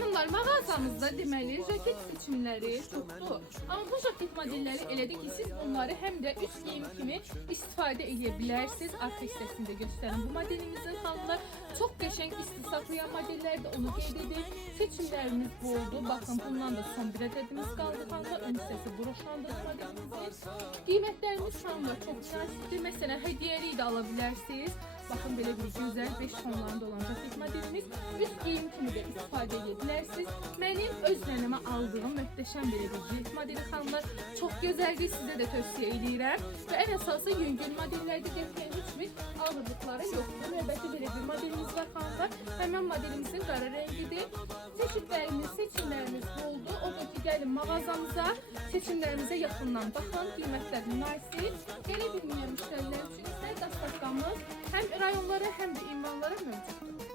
Hanımlar, mağazamızda deməli jaket seçimləri çoxdur. Amma bu jaket modelləri elədir ki, siz bunları həm də üst geyim kimi istifadə edə bilərsiniz. Arxa hissəsində göstərin bu modelimizin xanımlar. Çox qəşəng isti saxlayan modellərdir, onu qeyd edin. Seçimlərimiz boldur. Baxın, bundan da son bir ədədimiz qaldı xanımlar. Ön hissəsi broşandır modelimizin. Qiymətlərimiz xanımlar çox münasibdir. Məsələn, hədiyyəlik də ala bilərsiniz. Baxın, belə bir gözəl 5 tonlarında olan jaket modelimiz. Üst geyim kimi də istifadə edə bilərsiniz. Mənim öz nənəmə aldığım möhtəşəm belə bir jaket modeli xanımlar. Çox gözəldir, sizə də tövsiyə edirəm. Və ən əsası yüngül modellərdə qətiyyən heç bir ağırlıqları yoxdur. Növbəti belə bir modelimiz var xanımlar. Həmən modelimizin qara rəngidir. Seçimlərimiz oldu. Odur ki, gəlin mağazamıza, seçimlərimizə yaxından baxın. Qiymətlər münasib. Gələ bilməyən müştərilər üçün isə dastatqamız həm rayonlara, həm də ünvanlara mövcuddur.